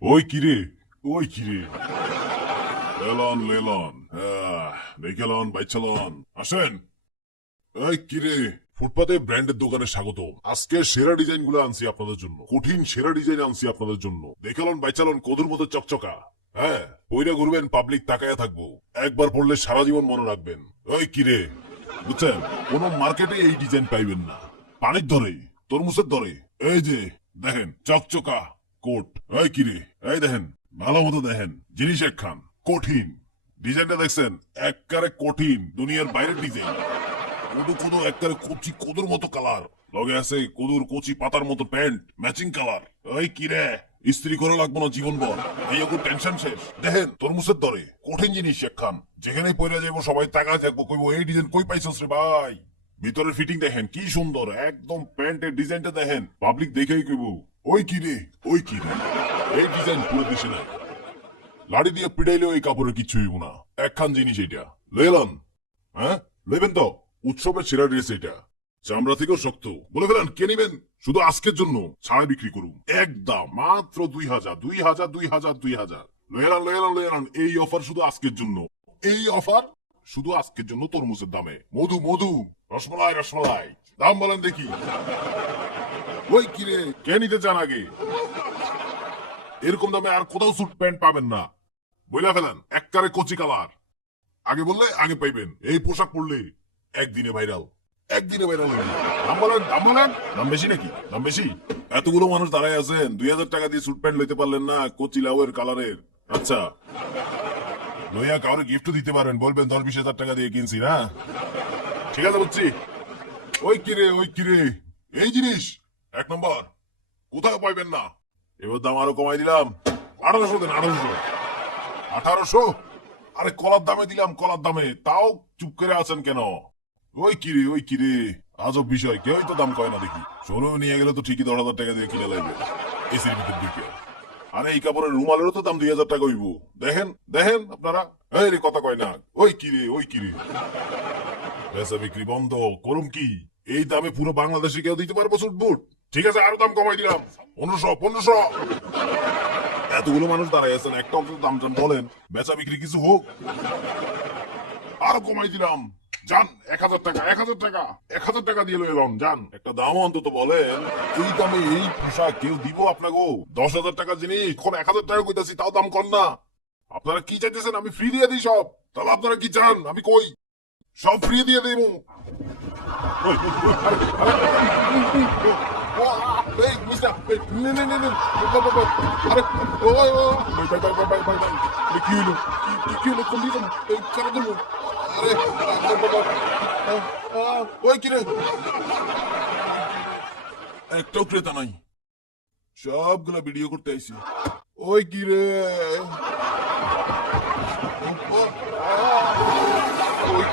ওই কিরে ওই কিরে লেলন লেলন। দেখেলন বাইচালন। আসেন। এই কিরে ফুটপাতে ব্র্যান্ডের দোকানে স্বাগত আজকে সেরা ডিজাইনগুলো আনছি আপনাদের জন্য। কঠিন সেরা ডিজাইন আনছি আপনাদের জন্য। দেখালন বাইচালন, কদুর মতো চকচকা। হ্যাঁ বইরা ঘুরবেন, পাবলিক তাকায়া থাকব। একবার পড়লে সারা জীবন মনে রাখবেন। ওই কিরে বুঝছেন? কোন মার্কেটে এই ডিজাইন পাইবেন না। পানির ধরে, তরমুজের ধরে। এই যে, দেখেন, চকচকা। কোট। এই কিরে, এই দেখেন, ভালো মতো দেখেন, জিনিস একখান, কঠিন। ডিজাইনটা দেখছেন? একবারে কঠিন, দুনিয়ার বাইরের ডিজাইন। কুদু কুদু একবারে কচি কুদুর মতো কালার। লগে আছে কুদুর কচি পাতার মতো প্যান্ট, ম্যাচিং কালার। এই কিরে, ইস্ত্রি করে লাগবো না জীবন ভর এই ওকে টেনশন শেষ। দেখেন, তরমুজের দরে, কঠিন জিনিস একখান। যেখানে পয়রা যাইবো, সবাই তাকায় থাকব, কইবো, এই ডিজাইন কই পাইছস রে ভাই? ভিতরের ফিটিং দেখেন, কি সুন্দর, একদম প্যান্টের ডিজাইনটা দেখেন। পাবলিক দেখেই কইব ওই কি রে ওই কি রে এই ডিজাইন পুরো দেশে নাই। লাড়ি দিয়ে পিড়াইলেও এই কাপড়ের কিছু হইব না। একখান জিনিস এটা লেলন হ্যাঁ? নেবেন তো? উৎসবের সেরা ড্রেস এটা চামড়া থেকেও শক্ত। বলে ফেলেন, কে নেবেন? শুধু আজকের জন্য। ছাড়া বিক্রি করুন। একদম। মাত্র দুই হাজার দুই হাজার দুই হাজার দুই হাজার। লয়েলান লয়েলান লয়েলান এই অফার শুধু আজকের জন্য। এই অফার শুধু আজকের জন্য তরমুজের দামে। মধু মধু, রসমলাই রসমলাই। দাম বলেন দেখি। ওই কিরে কে নিতে চান আগে? এরকম দামে আর কোথাও স্যুট প্যান্ট পাবেন না। বইলা ফেলেন, এককারে কচি কালার। আগে বললে, আগে পাইবেন। এই পোশাক পরলে একদিনে ভাইরাল। একদিনে ভাইরাল হয়ে দাম বলেন দাম বলেন। দাম বেশি নাকি? দাম বেশি। এতগুলো মানুষ দাঁড়ায় আছেন। দুই হাজার টাকা দিয়ে স্যুট প্যান্ট লইতে পারলেন না কচি লাউয়ের কালারের। আচ্ছা। লইয়া কাউরে গিফট দিতে পারেন বলবেন দশ বিশ হাজার টাকা দিয়ে কিনছি, না? ঠিক আছে, বুঝছি? ওই কিরে ওই কিরে এই জিনিস? এক নম্বর, কোথাও পাইবেন না। এবার দাম আরও কমাই দিলাম। আঠারোশো দেন, আঠারোশো। আঠারোশো? আরে, কলার দামে দিলাম, কলার দামে। তাও চুপ করে আছেন কেন? ওই কিরে ওই কিরে আজব বিষয়, কেউই তো দাম কয় না দেখি। সোনো নিয়ে গেলে তো ঠিকই দশ হাজার টাকা দিয়ে কিনে লাগবে এসির ভিতর দিকে আরে এই কাপড়ের রুমালেরও তো দাম দুই হাজার টাকা হইব। দেখেন দেখেন আপনারা। এই রে, কথা কয় না। ওই কিরে ওই কিরে বেচা বিক্রি বন্ধ, করুম কি? এই দামে পুরো বাংলাদেশে কেউ দিতে পারব সুট বুট ঠিক আছে, আরও দাম কমাই দিলাম। পনেরোশো পনেরোশো। এতগুলো মানুষ দাঁড়ায় আছেন, একটা অন্তত দাম বলেন। বেচা বিক্রি কিছু হোক। আরও কমাই দিলাম। যান এক হাজার টাকা এক হাজার টাকা এক হাজার টাকা দিয়ে এলাম যান একটা দাম অন্তত বলেন এই দামে এই পোশাক কেউ দিব আপনাকে দশ হাজার টাকা জিনিস এখন এক হাজার টাকা কইতাছি তাও দাম কর না আপনারা কি চাইতেছেন আমি ফ্রি দিয়ে দিই সব তাহলে আপনারা কি চান আমি কই সব ফ্রি দিয়ে দেবো কি হইল? কি- কি- আরে ওই কিরে একটাও ক্রেতা নাই সবগুলা ভিডিও করতে আইছি ওই কিরে ওই